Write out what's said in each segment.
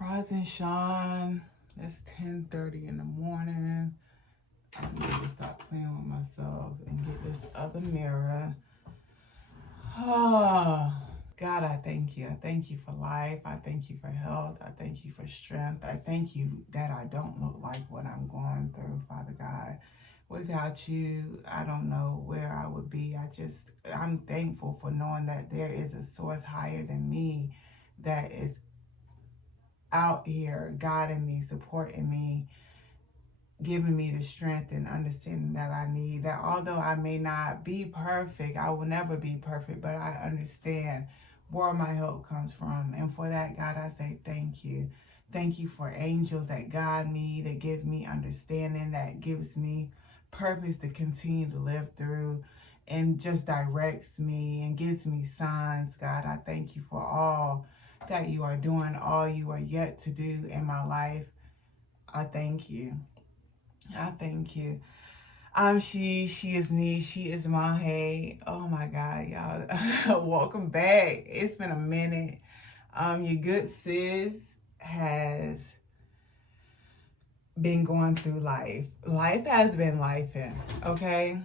Rise and shine. It's 10:30 in the morning. I need to stop playing with myself and get this other mirror. Oh, God, I thank you. I thank you for life. I thank you for health. I thank you for strength. I thank you that I don't look like what I'm going through, Father God. Without you, I don't know where I would be. I'm thankful for knowing that there is a source higher than me that is out here guiding me, supporting me, giving me the strength and understanding that I need. That although I may not be perfect, I will never be perfect, but I understand where my help comes from. And for that, God, I say thank you. Thank you for angels that guide me, that give me understanding, that gives me purpose to continue to live through, and just directs me and gives me signs. God, I thank you for all that you are doing, all you are yet to do in my life. I thank you. I thank you. I'm she is me, she is Mahe. Oh my God, y'all. Welcome back. It's been a minute. Your good sis has been going through life. Life has been lifing, okay?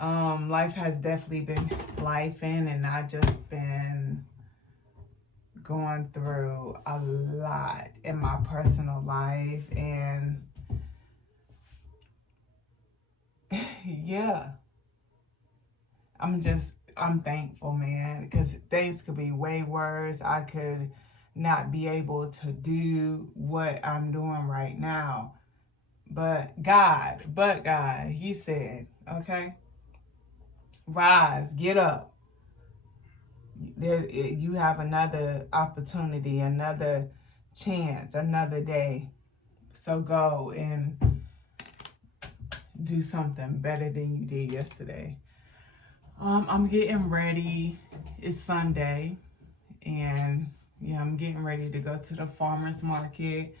Life has definitely been lifing, and I just been going through a lot in my personal life, and yeah, I'm thankful, man, because things could be way worse. I could not be able to do what I'm doing right now. But God, He said, okay, rise, get up. You have another opportunity, another chance, another day. So go and do something better than you did yesterday. I'm getting ready. It's Sunday, and yeah, I'm getting ready to go to the farmer's market,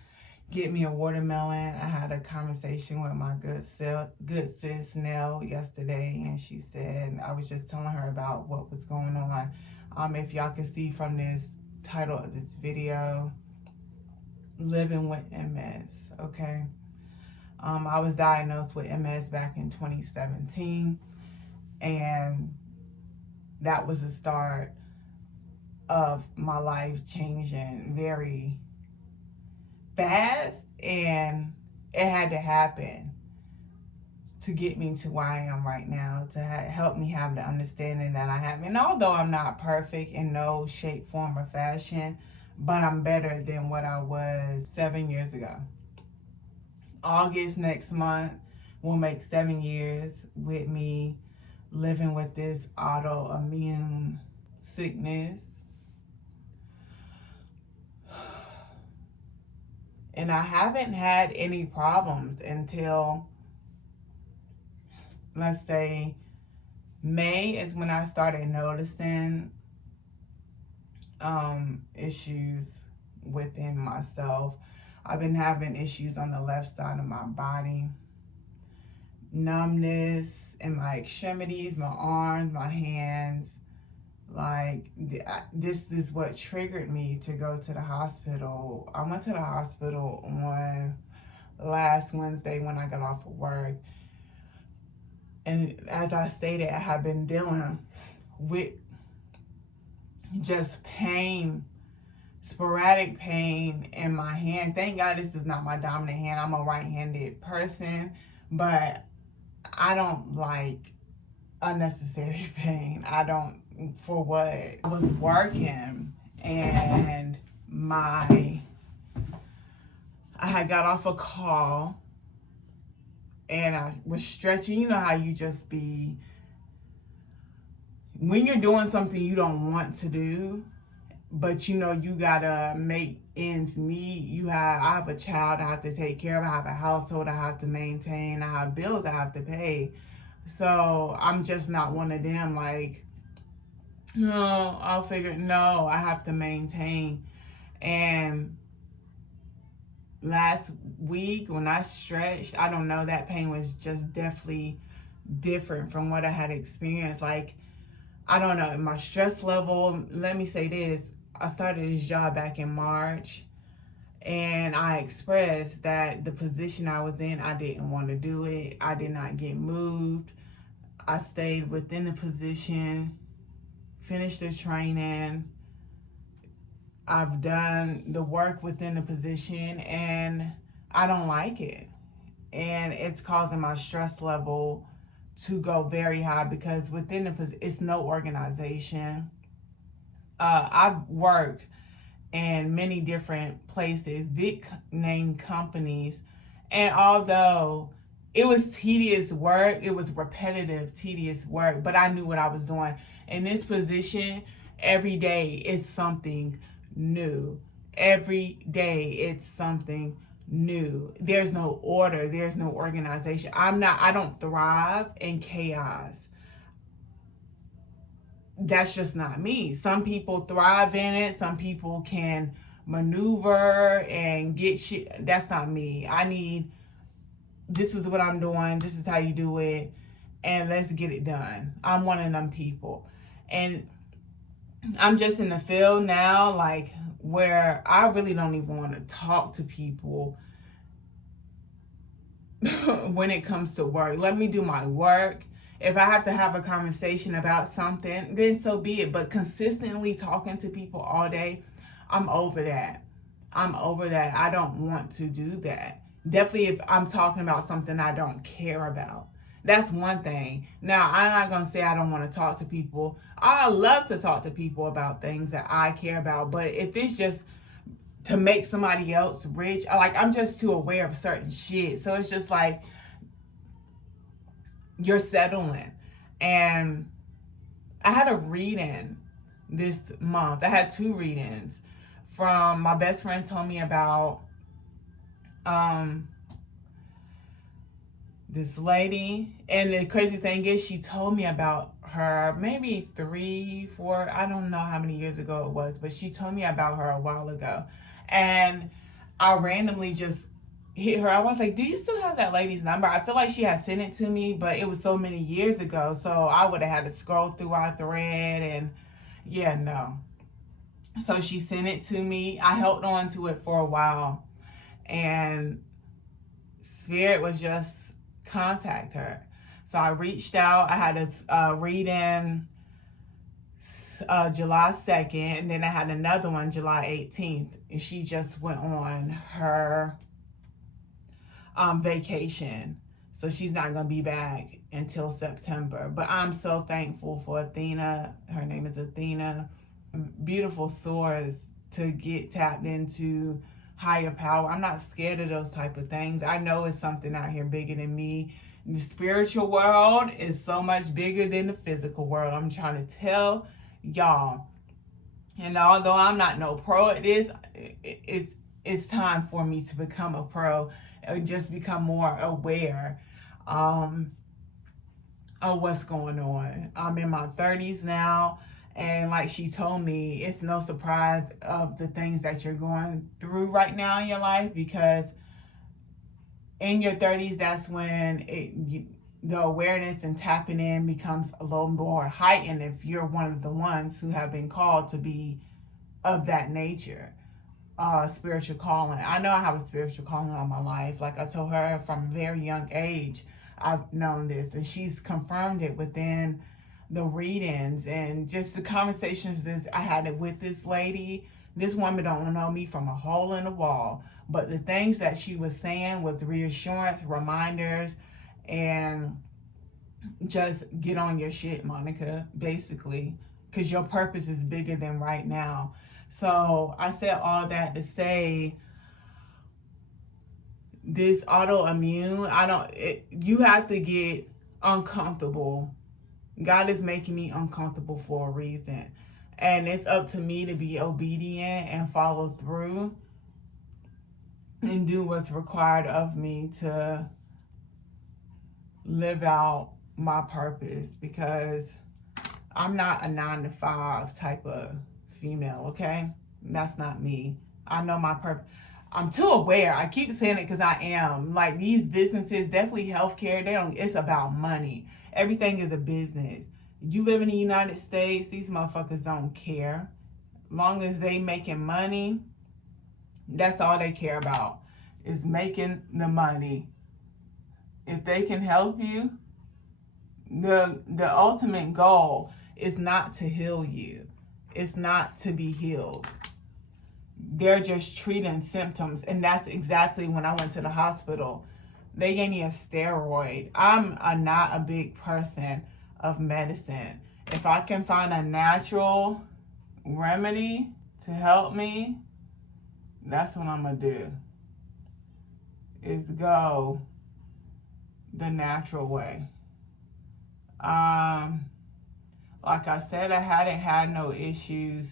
get me a watermelon. I had a conversation with my good sis Nell yesterday, and she said, I was just telling her about what was going on. If y'all can see from this title of this video, living with MS, okay? I was diagnosed with MS back in 2017, and that was the start of my life changing very fast, and it had to happen to get me to where I am right now, to help me have the understanding that I have. And although I'm not perfect in no shape, form, or fashion, but I'm better than what I was 7 years ago. August next month will make 7 years with me living with this autoimmune sickness. And I haven't had any problems until, let's say, May is when I started noticing issues within myself. I've been having issues on the left side of my body, numbness in my extremities, my arms, my hands. Like, this is what triggered me to go to the hospital. I went to the hospital on last Wednesday when I got off of work. And as I stated, I have been dealing with just pain, sporadic pain in my hand. Thank God this is not my dominant hand. I'm a right-handed person, but I don't like unnecessary pain. I don't, for what? I was working, and I had got off a call, and I was stretching. You know how you just be, when you're doing something you don't want to do, but you know you gotta make ends meet. I have a child I have to take care of. I have a household I have to maintain. I have bills I have to pay. So I'm just not one of them, like, no, I'll figure it. No, I have to maintain. And last week when I stretched, I don't know, that pain was just definitely different from what I had experienced. Like, I don't know, my stress level, let me say this, I started this job back in March, And I expressed that the position I was in, I didn't want to do it. I did not get moved. I stayed within the position, finished the training. I've done the work within the position, and I don't like it. And it's causing my stress level to go very high, because within the position, it's no organization. I've worked in many different places, big name companies, and although it was tedious work, it was repetitive, tedious work, but I knew what I was doing. In this position, every day it's something new. Every day it's something new. There's no order, there's no organization. I don't thrive in chaos. That's just not me. Some people thrive in it. Some people can maneuver and get shit. That's not me. This is what I'm doing. This is how you do it. And let's get it done. I'm one of them people. And I'm just in the field now, like, where I really don't even want to talk to people when it comes to work. Let me do my work. If I have to have a conversation about something, then so be it. But consistently talking to people all day, I'm over that. I'm over that. I don't want to do that. Definitely if I'm talking about something I don't care about. That's one thing. Now, I'm not going to say I don't want to talk to people. I love to talk to people about things that I care about. But if it's just to make somebody else rich, like, I'm just too aware of certain shit. So it's just like, you're settling. And I had a reading this month. I had 2 readings. From my best friend told me about this lady, and the crazy thing is, she told me about her maybe 3, 4, I don't know how many years ago it was, but she told me about her a while ago. And I randomly just hit her. I was like, do you still have that lady's number? I feel like she had sent it to me, but it was so many years ago, so I would have had to scroll through our thread, and yeah, no. So she sent it to me. I held on to it for a while, and Spirit was just contact her. So I reached out. I had a reading July 2nd, and then I had another one July 18th, and she just went on her vacation. So she's not going to be back until September. But I'm so thankful for Athena. Her name is Athena. Beautiful source to get tapped into higher power. I'm not scared of those type of things. I know it's something out here bigger than me. The spiritual world is so much bigger than the physical world. I'm trying to tell y'all. And although I'm not no pro at this, it's time for me to become a pro and just become more aware of what's going on. I'm in my 30s now, and like she told me, it's no surprise of the things that you're going through right now in your life, because in your 30s, that's when the awareness and tapping in becomes a little more heightened, if you're one of the ones who have been called to be of that nature. Spiritual calling. I know I have a spiritual calling on my life. Like I told her, from a very young age, I've known this, and she's confirmed it within the readings and just the conversations that I had with this lady. This woman don't know me from a hole in the wall, but the things that she was saying was reassurance, reminders, and just get on your shit, Monica, basically, because your purpose is bigger than right now. So I said all that to say, this autoimmune, you have to get uncomfortable. God is making me uncomfortable for a reason. And it's up to me to be obedient and follow through and do what's required of me to live out my purpose, because I'm not a 9-to-5 type of female, okay? That's not me. I know my purpose. I'm too aware. I keep saying it because I am. Like, these businesses, definitely healthcare, it's about money. Everything is a business. You live in the United States, these motherfuckers don't care. Long as they making money, That's all they care about, is making the money. If they can help you, the ultimate goal is not to heal you. It's not to be healed. They're just treating symptoms. And that's exactly when I went to the hospital. They gave me a steroid. I'm not a big person of medicine. If I can find a natural remedy to help me, that's what I'm going to do. Is go the natural way. Like I said, I hadn't had no issues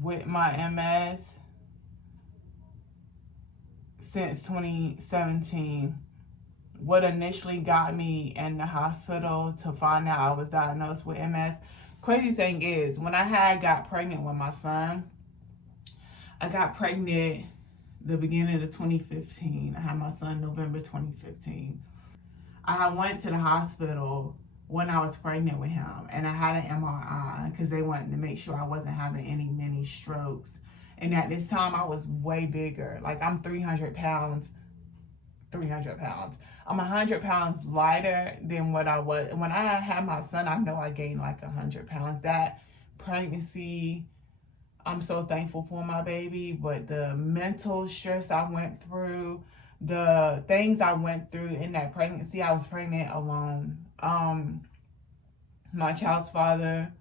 with my MS since 2017. What initially got me in the hospital to find out I was diagnosed with MS, crazy thing is, when I got pregnant with my son, I got pregnant the beginning of 2015. I had my son November 2015. I went to the hospital when I was pregnant with him, and I had an MRI because they wanted to make sure I wasn't having any mini strokes. And at this time, I was way bigger. Like, I'm 300 pounds. I'm 100 pounds lighter than what I was. When I had my son, I know I gained like 100 pounds. That pregnancy, I'm so thankful for my baby, but the mental stress I went through, the things I went through in that pregnancy, I was pregnant alone. My child's father,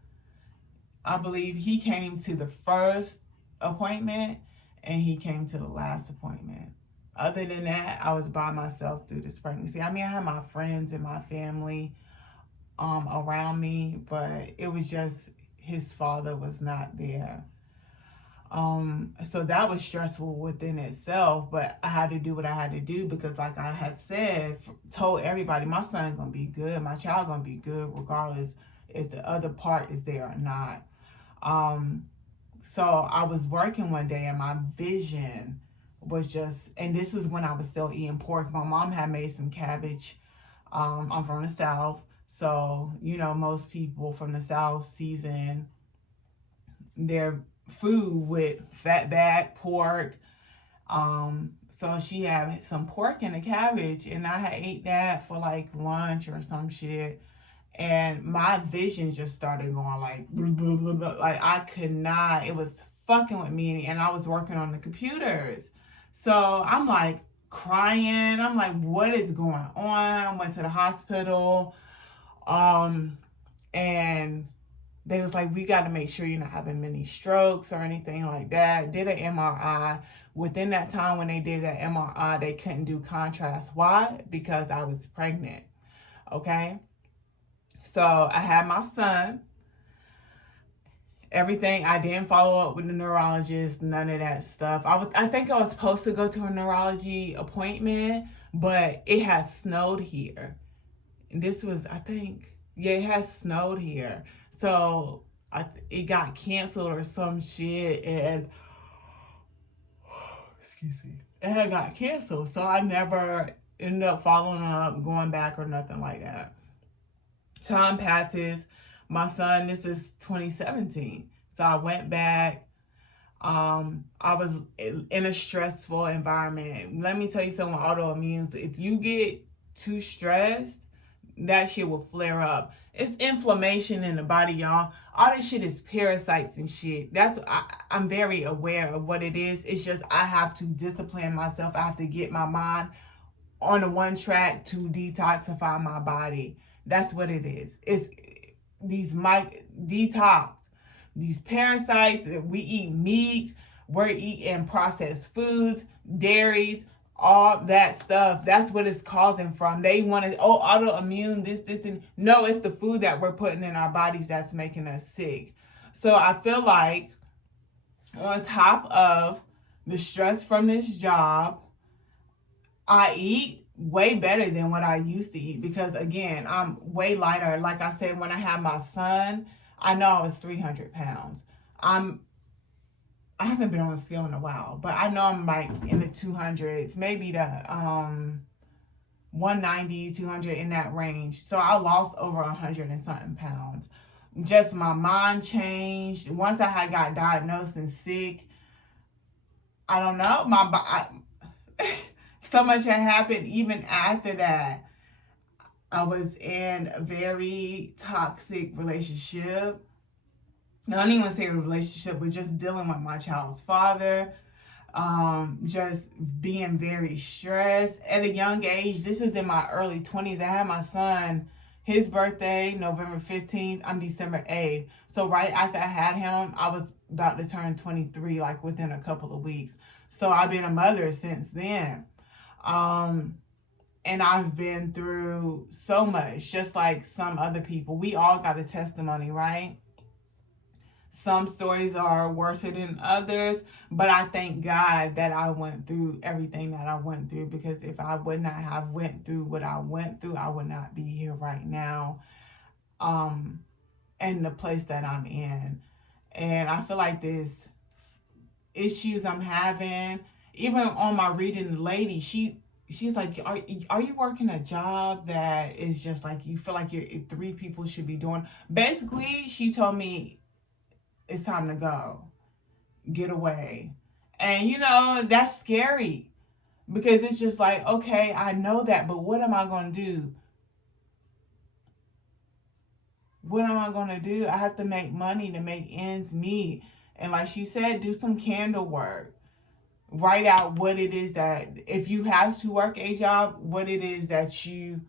I believe he came to the first appointment and he came to the last appointment. Other than that, I was by myself through this pregnancy. I mean, I had my friends and my family around me, but it was just his father was not there. So that was stressful within itself, but I had to do what I had to do because, like I had said, told everybody, my son's gonna be good, my child's gonna be good, regardless if the other part is there or not. So I was working one day and my vision was just, and this is when I was still eating pork. My mom had made some cabbage. I'm from the South, so, you know, most people from the South season their food with fatback pork. So she had some pork and a cabbage, and I had ate that for like lunch or some shit. And my vision just started going like, blah, blah, blah, blah. Like I could not, it was fucking with me, and I was working on the computers. So I'm like crying. I'm like, what is going on? I went to the hospital. And they was like, we got to make sure you're not having many strokes or anything like that. Did an MRI. Within that time when they did that MRI, they couldn't do contrast. Why? Because I was pregnant. Okay? So I had my son. Everything, I didn't follow up with the neurologist, none of that stuff. I think I was supposed to go to a neurology appointment, but it had snowed here. And this was, I think, yeah, it had snowed here. So it got canceled or some shit, and excuse me, it had got canceled. So I never ended up following up, going back or nothing like that. Time passes. My son, this is 2017. So I went back. I was in a stressful environment. Let me tell you something, autoimmune. If you get too stressed, that shit will flare up. It's inflammation in the body, y'all. All this shit is parasites and shit. I'm very aware of what it is. It's just I have to discipline myself. I have to get my mind on the one track to detoxify my body. That's what it is. It's these detox. These parasites, we eat meat, we're eating processed foods, dairies, all that stuff. That's what it's causing from. They want to, autoimmune, this, and no, it's the food that we're putting in our bodies that's making us sick. So I feel like on top of the stress from this job, I eat way better than what I used to eat because, again, I'm way lighter. Like I said, when I had my son, I know I was 300 pounds. I haven't been on a scale in a while, but I know I'm like in the 200s, maybe the 190, 200, in that range. So I lost over 100 and something pounds. Just my mind changed. Once I had got diagnosed and sick, I don't know. So much had happened even after that. I was in a very toxic relationship. I don't even want to say a relationship, but just dealing with my child's father. Just being very stressed at a young age. This is in my early 20s. I had my son, his birthday, November 15th. I'm December 8th. So right after I had him, I was about to turn 23, like within a couple of weeks. So I've been a mother since then. Um, and I've been through so much, just like some other people. We all got a testimony, right? Some stories are worse than others, but I thank God that I went through everything that I went through, because if I would not have went through what I went through, I would not be here right now, um, in the place that I'm in. And I feel like this issues I'm having, even on my reading, the lady, she's like, are you working a job that is just like you feel like you're three people should be doing? Basically, she told me it's time to go, get away. And that's scary, because it's just like, okay, I know that, but what am I going to do? What am I going to do? I have to make money to make ends meet. And like she said, do some candle work. Write out what it is that, if you have to work a job, what it is that you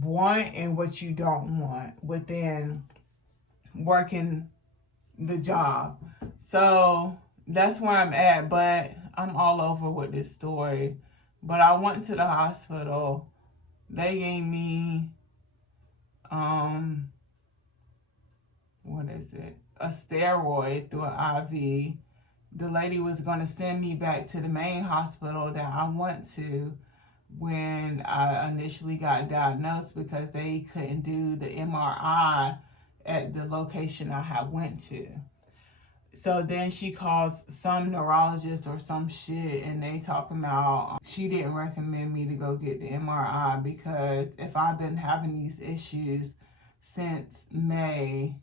want and what you don't want within working the job. So that's where I'm at, but I'm all over with this story. But I went to the hospital. They gave me what is it? A steroid through an IV. The lady was gonna send me back to the main hospital that I went to when I initially got diagnosed, because they couldn't do the MRI at the location I had went to. So then she calls some neurologist or some shit, and they talking about she didn't recommend me to go get the MRI, because if I've been having these issues since May,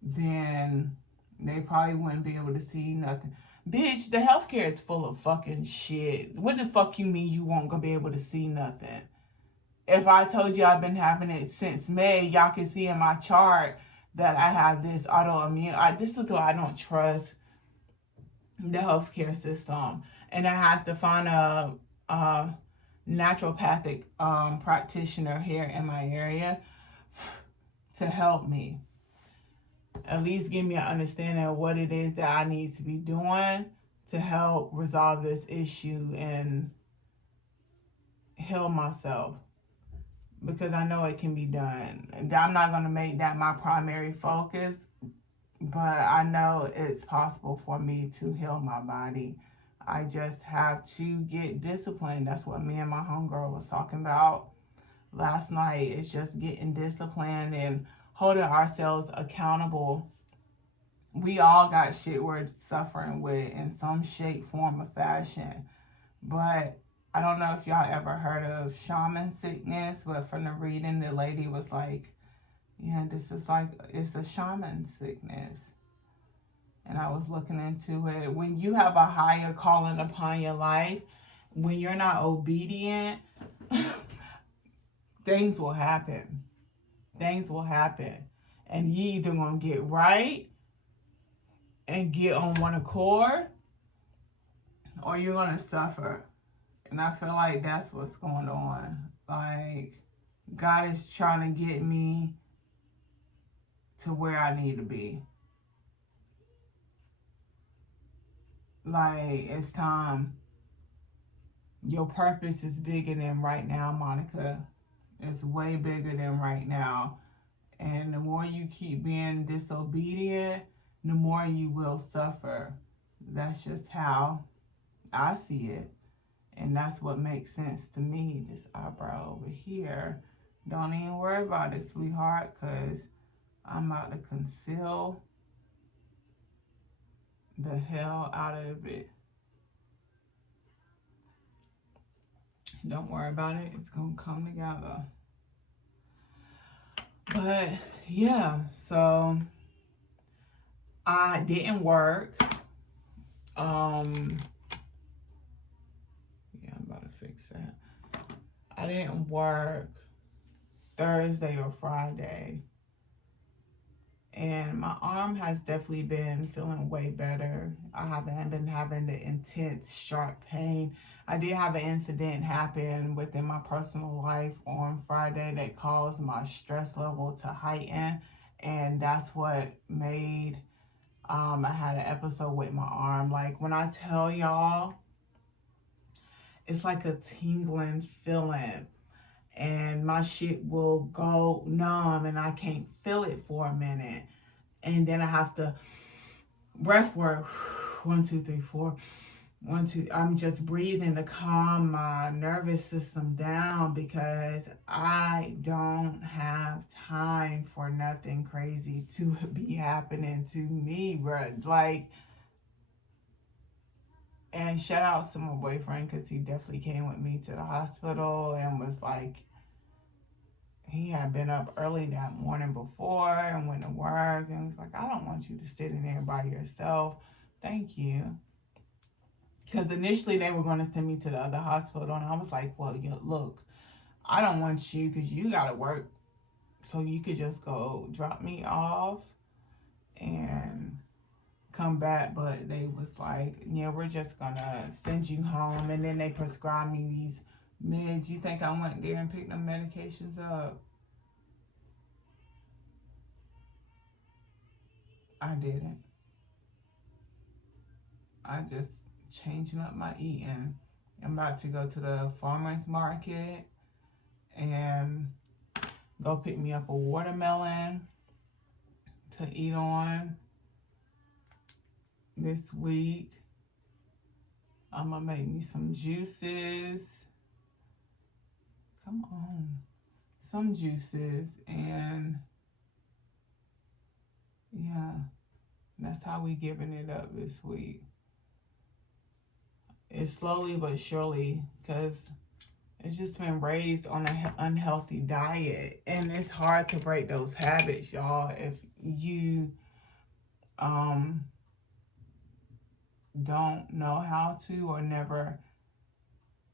then they probably wouldn't be able to see nothing. Bitch, the healthcare is full of fucking shit. What the fuck you mean you won't gonna be able to see nothing? If I told you I've been having it since May, y'all can see in my chart that I have this autoimmune. This is why I don't trust the healthcare system, and I have to find a naturopathic practitioner here in my area to help me. At least give me an understanding of what it is that I need to be doing to help resolve this issue and heal myself, because I know it can be done. I'm not going to make that my primary focus, but I know it's possible for me to heal my body. I just have to get disciplined. That's what me and my homegirl was talking about last night. It's just getting disciplined and holding ourselves accountable. We all got shit we're suffering with in some shape, form, or fashion. But I don't know if y'all ever heard of shaman sickness, but from the reading, the lady was like, yeah, this is like, it's a shaman sickness. And I was looking into it. When you have a higher calling upon your life, when you're not obedient, things will happen. Things will happen. And you either gonna get right and get on one accord, or you're gonna suffer. And I feel like that's what's going on. Like, God is trying to get me to where I need to be. Like, it's time. Your purpose is bigger than right now, Monica. It's way bigger than right now. And the more you keep being disobedient, the more you will suffer. That's just how I see it. And that's what makes sense to me. This eyebrow over here. Don't even worry about it, sweetheart, because I'm about to conceal the hell out of it. Don't worry about it. It's going to come together. But, yeah. So, I didn't work Yeah, I'm about to fix that. I didn't work Thursday or Friday. And my arm has definitely been feeling way better. I haven't been having the intense, sharp pain. I did have an incident happen within my personal life on Friday that caused my stress level to heighten. And that's what made I had an episode with my arm. Like when I tell y'all, it's like a tingling feeling. And my shit will go numb and I can't feel it for a minute. And then I have to breath work. 1, 2, 3, 4. 1, 2. I'm just breathing to calm my nervous system down because I don't have time for nothing crazy to be happening to me, bro. Like, and shout out to my boyfriend because he definitely came with me to the hospital and was like, he had been up early that morning before and went to work and was like, I don't want you to sit in there by yourself. Thank you. Because initially they were going to send me to the other hospital and I was like, well, look, I don't want you because you got to work. So you could just go drop me off and come back. But they was like, yeah, we're just going to send you home. And then they prescribed me these meds. You think I went there and picked them medications up? I didn't. I just changing up my eating. I'm about to go to the farmer's market and go pick me up a watermelon to eat on this week. I'm gonna make me some juices. Come on. Some juices, and yeah, that's how we giving it up this week. It's slowly but surely because it's just been raised on an unhealthy diet, and it's hard to break those habits, y'all, if you don't know how to or never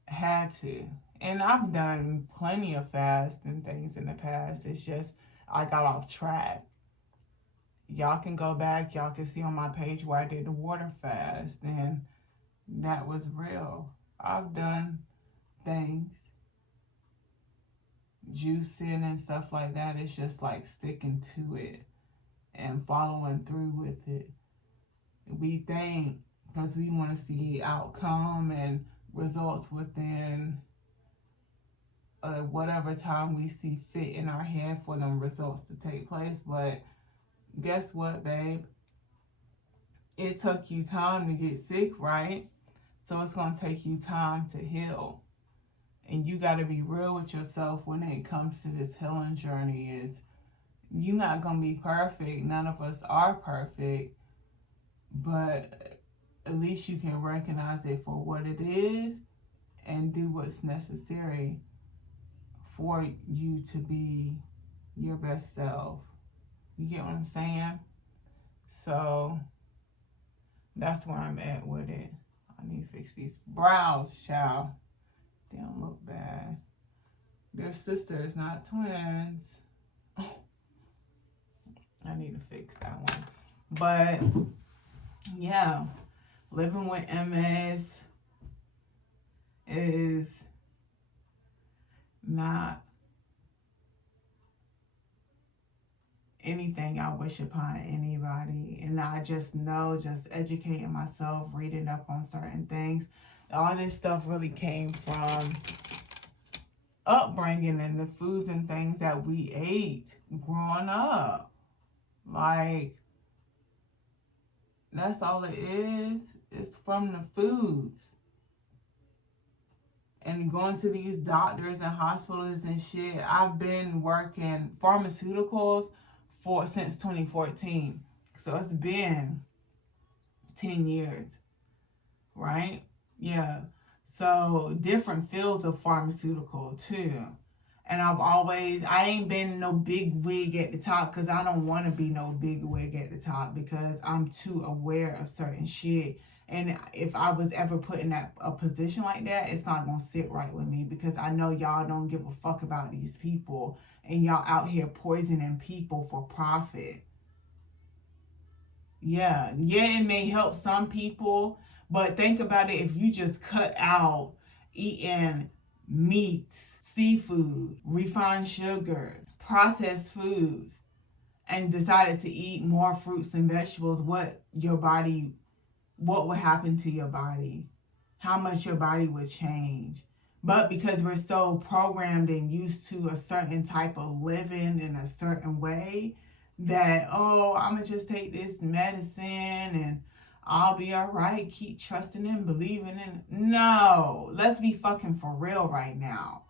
had to. And I've done plenty of fasts and things in the past. It's just I got off track. Y'all can go back. Y'all can see on my page where I did the water fast, and that was real. I've done things, juicing and stuff like that. It's just like sticking to it and following through with it. We think because we want to see outcome and results within whatever time we see fit in our head for them results to take place. But guess what, babe? It took you time to get sick, right? So it's going to take you time to heal. And you got to be real with yourself when it comes to this healing journey. Is you're not going to be perfect. None of us are perfect. But at least you can recognize it for what it is and do what's necessary for you to be your best self. You get what I'm saying? So that's where I'm at with it. I need to fix these brows, child. They don't look bad. They're sisters, not twins. I need to fix that one. But yeah, living with MS is not anything I wish upon anybody. And I just know, just educating myself, reading up on certain things, all this stuff really came from upbringing and the foods and things that we ate growing up. Like, that's all it is. It's from the foods. And going to these doctors and hospitals and shit. I've been working pharmaceuticals since 2014. So it's been 10 years, right? Yeah. So different fields of pharmaceutical too. And I ain't been no big wig at the top because I don't want to be no big wig at the top because I'm too aware of certain shit And if I was ever put in a position like that, it's not going to sit right with me, because I know y'all don't give a fuck about these people, and y'all out here poisoning people for profit. Yeah, it may help some people, but think about it. If you just cut out eating meat, seafood, refined sugar, processed foods, and decided to eat more fruits and vegetables, what would happen to your body? How much your body would change? But because we're so programmed and used to a certain type of living in a certain way, that, oh, I'm going to just take this medicine and I'll be all right. Keep trusting and believing in. No, let's be fucking for real right now.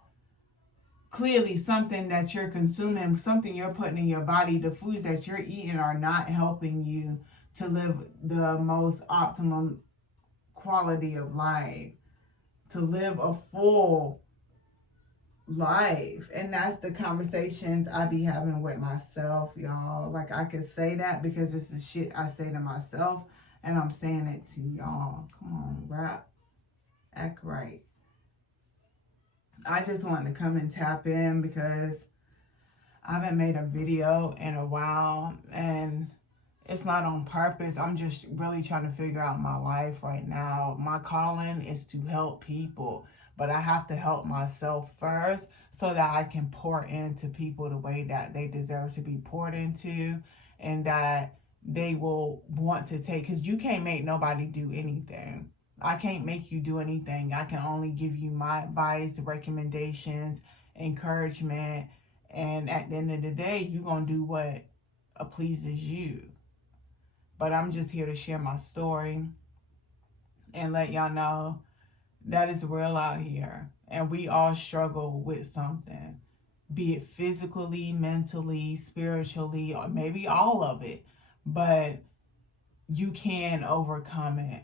Clearly, something that you're consuming, something you're putting in your body, the foods that you're eating are not helping you to live the most optimum quality of life, to live a full life. And that's the conversations I be having with myself, y'all. Like, I could say that because it's the shit I say to myself, and I'm saying it to y'all. Come on, rap, act right. I just wanted to come and tap in because I haven't made a video in a while, and it's not on purpose. I'm just really trying to figure out my life right now. My calling is to help people, but I have to help myself first so that I can pour into people the way that they deserve to be poured into, and that they will want to take, because you can't make nobody do anything. I can't make you do anything. I can only give you my advice, recommendations, encouragement, and at the end of the day, you're going to do what pleases you. But I'm just here to share my story and let y'all know that it's real out here. And we all struggle with something, be it physically, mentally, spiritually, or maybe all of it. But you can overcome it.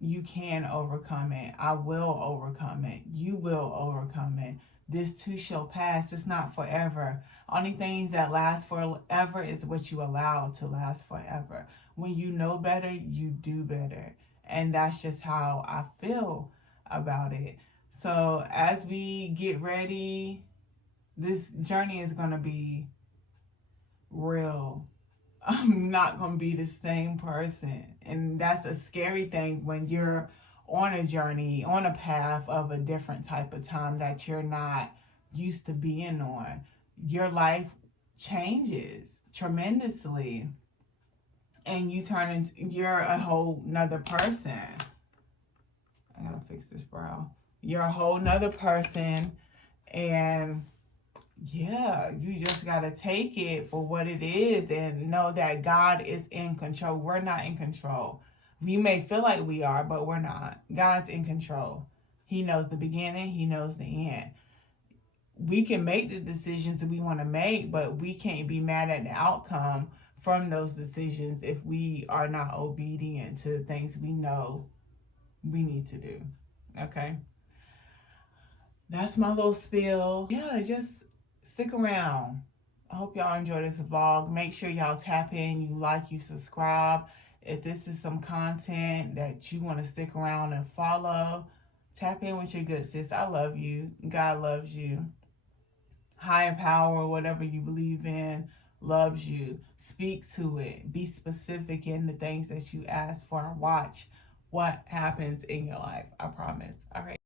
You can overcome it. I will overcome it. You will overcome it. This too shall pass. It's not forever. Only things that last forever is what you allow to last forever. When you know better, you do better. And that's just how I feel about it. So as we get ready, this journey is going to be real. I'm not going to be the same person. And that's a scary thing when you're on a journey, on a path of a different type of time that you're not used to being on. Your life changes tremendously, and you're a whole nother person. I gotta fix this brow. You're a whole nother person, and yeah, you just got to take it for what it is and know that God is in control. We're not in control. We may feel like we are, but we're not. God's in control. He knows the beginning, He knows the end. We can make the decisions that we want to make, but we can't be mad at the outcome from those decisions if we are not obedient to the things we know we need to do. Okay? That's my little spiel. Yeah, just stick around. I hope y'all enjoy this vlog. Make sure y'all tap in, you like, you subscribe. If this is some content that you want to stick around and follow, tap in with your good sis. I love you. God loves you. Higher power, whatever you believe in, loves you. Speak to it. Be specific in the things that you ask for, and watch what happens in your life. I promise. All right.